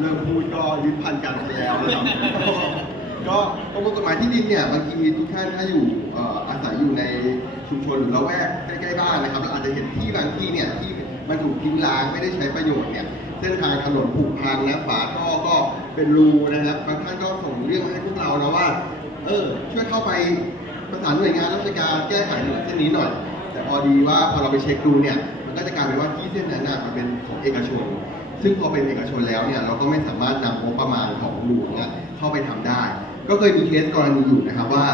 เริ่มพูดก็ยึดพันกันซะแล้วนะครับก็ประมวลกฎหมายที่ดินเนี่ยบางทีทุกท่านถ้าอยู่เอ่ออาศัยอยู่ในชุมชนหรือละแวกใกล้ๆบ้านนะครับเราอาจจะเห็นที่บางที่เนี่ยที่มันถูกทิ้งร้างไม่ได้ใช้ประโยชน์เนี่ยเส้นทางถนนผุพังนะฝาท่อก็เป็นรูนะครับบางท่านก็ส่งเรื่องมาให้พวกเรานะว่า เออช่วยเข้าไปประสานหน่วยงานราชการแก้ไขถนนเส้นนี้หน่อย แต่พอดีว่าพอเราไปเช็คดูเนี่ยมันก็จะกลายเป็นว่าที่เส้นนั้นน่ะมันเป็นของเอกชน ซึ่งพอเป็นเอกชนแล้วเนี่ยเราก็ไม่สามารถนำงบประมาณของหลวงเข้าไปทำได้ ก็เคยมีเคสกรณีอยู่นะครับว่า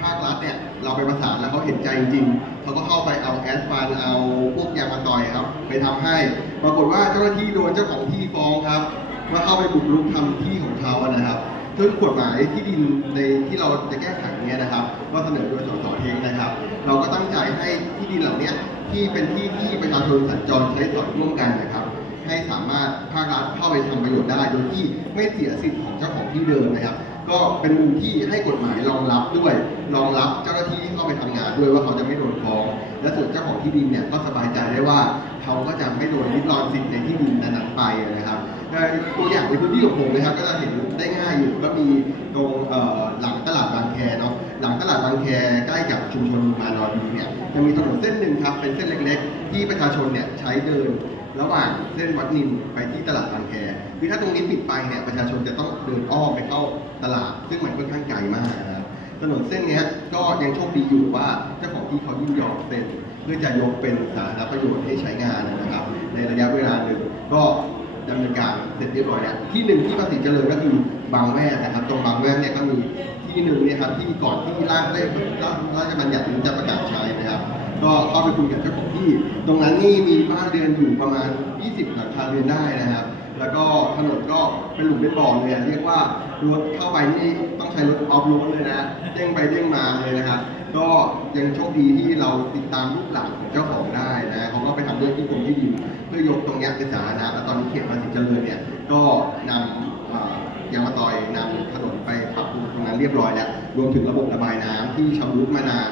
ภาครัฐเนี่ยเราไปประสานแล้วเขาเห็นใจจริงเขาก็เข้าไปเอาแอสฟันเอาพวกยางมาตอยครับ ไปทำให้ ปรากฏว่าเจ้าหน้าที่โดนเจ้าของที่ฟ้องครับว่าเข้าไปบุกรุกทำที่ของเขานะครับซึ่งกฎหมายที่ดินในที่เราจะแก้ไขเนี้ยนะครับว่าเสนอโดยสสเทงนะครับ เราก็ตั้งใจให้ที่ดินเหล่านี้ที่เป็นที่ที่ประชาชนสัญจรใช้สอยร่วมกันนะครับ ไปทำประโยชน์ได้โดยที่ไม่เสียสิทธิ์ของเจ้าของที่เดิมนะครับ ก็เป็นมุมที่ให้กฎหมายรองรับด้วยรองรับเจ้าหน้าที่ที่เข้าไปทำงานด้วยว่าเขาจะไม่โดนฟ้อง และส่วนเจ้าของที่ดินเนี่ยก็สบายใจได้ว่าเขาก็จะไม่โดนริดรอนสิทธิ์ในที่ดินนั้นไปนะครับตัวอย่างในพื้นที่ของผมนะครับก็จะเห็นได้ง่ายอยู่ก็มีตรงหลังตลาดบางแคเนาะหลังตลาดบางแคใกล้กับชุมชนมานอนดีเนี่ยจะมีถนนเส้นหนึ่งครับเป็นเส้นเล็กๆ ที่ประชาชนเนี่ยใช้เดิน ระหว่างเส้นวัดนินไปที่ตลาดบางแคคือถ้าตรงนี้ปิดไปเนี่ยประชาชนจะต้องเดินอ้อมไปเข้าตลาด ซึ่งมันค่อนข้างไกลมากนะครับถนนเส้นนี้ก็ยังโชคดีอยู่ว่าเจ้าของที่เขายินยอมเซ็นเพื่อจะยกเป็นสาธารณประโยชน์ให้ใช้งานนะครับ ในระยะเวลาหนึ่งก็ดำเนินการเสร็จเรียบร้อยแล้วที่หนึ่งที่ภาษีเจริญก็คือบางแวกนะครับ ตรงบางแวกเนี่ยก็มีที่หนึ่งเนี่ยครับที่ก่อนที่ร่างได้ร่างร่างบัญญัตินี้จะประ ก็เข้าไปคุยกับเจ้าของที่ ตรงนั้นนี่มีบ้านเรือนอยู่ประมาณ 20 หลังคาเรือนได้นะครับ แล้วก็ถนนก็เป็นหลุมเป็นบ่อเลยเรียกว่ารถเข้าไปนี่ต้องใช้รถออฟโรดเลยนะเด้งไปเด้งมาเลยนะครับ ก็ยังโชคดีที่เราติดตามลูกหลานของเจ้าของได้นะเขาก็ไปทำเรื่องที่กรมที่ดินเพื่อยกตรงนี้เป็นสาธารณะแล้วตอนนี้เขตภาษีเจริญเนี่ยก็นำยางมะตอยนำถนนไปปรับปรุงตรงนั้นเรียบร้อยแล้วรวมถึงระบบระบายน้ำที่ชำรุดมานาน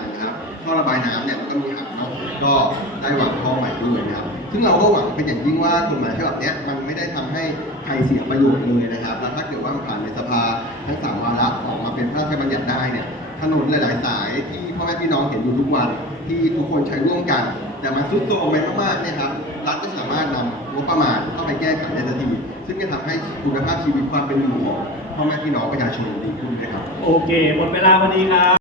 ท่อระบายน้ำเนี่ยมันก็มีหักเนาะก็ได้หวางท่อใหม่ด้วยนะครับซึ่งเราก็หวังเป็นอย่างยิ่งว่ากฎหมายฉบับนี้มันไม่ได้ทำให้ใครเสียประโยชน์เลยนะครับแล้วถ้าเกิดว่าผ่านในสภาทั้งสามวาระออกมาเป็นพระราชบัญญัติได้เนี่ยถนนหลาย ๆ สายที่พ่อแม่พี่น้องเห็นอยู่ทุกวันที่ทุกคนใช้ร่วมกัน แต่มันซุดโทรมไปมากๆเนี่ยครับรัฐก็สามารถนำงบประมาณเข้าไปแก้ไขได้ทันที ซึ่งจะทำให้คุณภาพชีวิตความเป็นอยู่ของพ่อแม่พี่น้องประชาชนดีขึ้นนะครับ โอเค หมดเวลาวันนี้ครับ